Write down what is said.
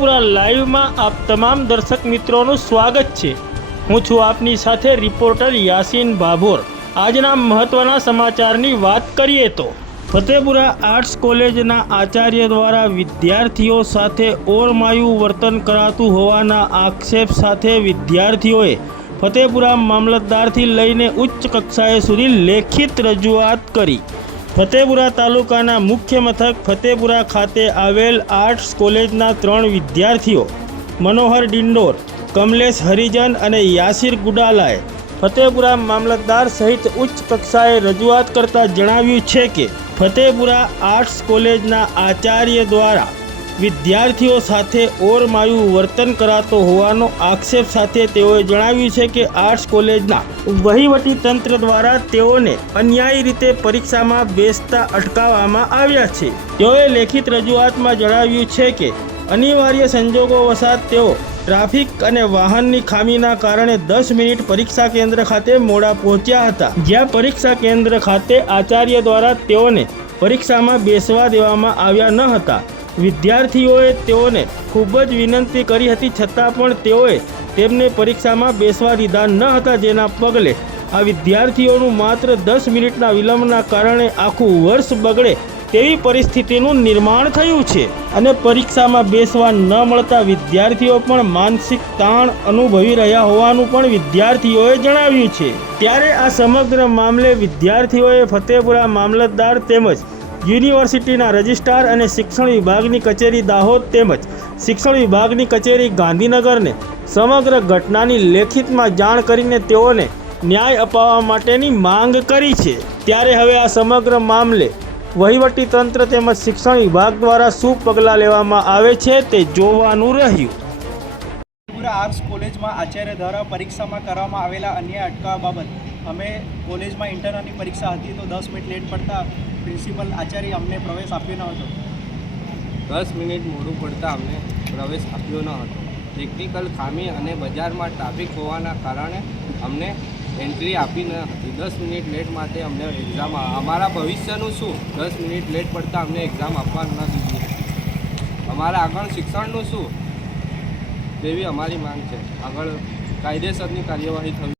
ફતેપુરા લાઈવમાં આપ તમામ દર્શક મિત્રોનું સ્વાગત છે। હું છું આપની સાથે રિપોર્ટર યાસીન ભાભોર। આજના મહત્વના સમાચારની વાત કરીએ તો ફતેપુરા આર્ટ્સ કોલેજના આચાર્ય દ્વારા વિદ્યાર્થીઓ સાથે ઓરમાયું વર્તન કરાતું હોવાના આક્ષેપ સાથે વિદ્યાર્થીઓએ ફતેપુરા મામલતદારથી લઈને ઉચ્ચ કક્ષાએ સુધી લેખિત રજૂઆત કરી। ફતેપુરા તાલુકાના મુખ્ય મથક ફતેપુરા ખાતે આવેલ આર્ટ્સ કોલેજના 3 વિદ્યાર્થીઓ મનોહર ડિંડોર, કમલેશ હરિજન અને યાસીર ગુડાલાએ ફતેપુરા મામલતદાર સહિત ઉચ્ચ કક્ષાએ રજૂઆત કરતા જણાવ્યું છે કે ફતેપુરા આર્ટ્સ કોલેજના આચાર્ય દ્વારા વિદ્યાર્થીઓ સાથે ઓરમાયું વર્તન કરાતો હોવાનો આક્ષેપ સાથે તેઓએ જણાવ્યું છે કે આર્ટ્સ કોલેજના વહીવટી તંત્ર દ્વારા તેઓને અન્યાયી રીતે પરીક્ષામાં બેસતા અટકાવવામાં આવ્યા છે। તેઓએ લેખિત રજૂઆતમાં જણાવ્યું છે કે અનિવાર્ય સંજોગો વસાત તેઓ ટ્રાફિક અને વાહનની ખામીના કારણે 10 મિનિટ પરીક્ષા કેન્દ્ર ખાતે મોડા પહોંચ્યા હતા, જ્યાં પરીક્ષા કેન્દ્ર ખાતે આચાર્ય દ્વારા તેઓને પરીક્ષામાં બેસવા દેવામાં આવ્યા ન હતા। વિદ્યાર્થીઓએ તેઓને ખૂબ જ વિનંતી કરી હતી, છતાં પણ તેઓએ તેમને પરીક્ષામાં બેસવા દીધા ન હતા, જેના પગલે આ વિદ્યાર્થીઓનું માત્ર 10 મિનિટના વિલંબના કારણે આખું વર્ષ બગડે તેવી પરિસ્થિતિનું નિર્માણ થયું છે અને પરીક્ષામાં બેસવા ન મળતા વિદ્યાર્થીઓ પણ માનસિક તાણ અનુભવી રહ્યા હોવાનું પણ વિદ્યાર્થીઓએ જણાવ્યું છે। ત્યારે આ સમગ્ર મામલે વિદ્યાર્થીઓએ ફતેપુરા મામલતદાર તેમજ યુનિવર્સિટીના રજિસ્ટ્રાર અને શિક્ષણ વિભાગની કચેરી દાહોદ તેમજ શિક્ષણ વિભાગની કચેરી ગાંધીનગરને સમગ્ર ઘટનાની લેખિતમાં જાણ કરીને તેઓને ન્યાય અપાવવા માટેની માંગ કરી છે। ત્યારે હવે આ સમગ્ર મામલે વહીવટી તંત્ર તેમજ શિક્ષણ વિભાગ દ્વારા શું પગલાં લેવામાં આવે છે તે જોવાનું રહ્યું। ફતેપુરા આર્ટ્સ કોલેજમાં આચાર્ય દ્વારા પરીક્ષામાં કરવામાં આવેલા અન્ય અટકાવ બાબત અમે કોલેજમાં ઇન્ટરનલની પરીક્ષા હતી તો 10 મિનિટ લેટ પડતા પ્રિન્સિપલ આચાર્ય અમને પ્રવેશ આપ્યો ન હતો। 10 મિનિટ મોડું પડતા અમને પ્રવેશ આપ્યો ન હતો। ટેકનિકલ ખામી અને બજારમાં ટ્રાફિક હોવાના કારણે અમને એન્ટ્રી આપી ન હતી। 10 મિનિટ લેટ માટે અમને એક્ઝામ અમારા ભવિષ્યનું શું? 10 મિનિટ લેટ પડતા અમને એક્ઝામ આપવા ન દીધી। અમારા આગળ શિક્ષણનું શું તેવી અમારી માંગ છે। આગળ કાયદેસરની કાર્યવાહી થવી।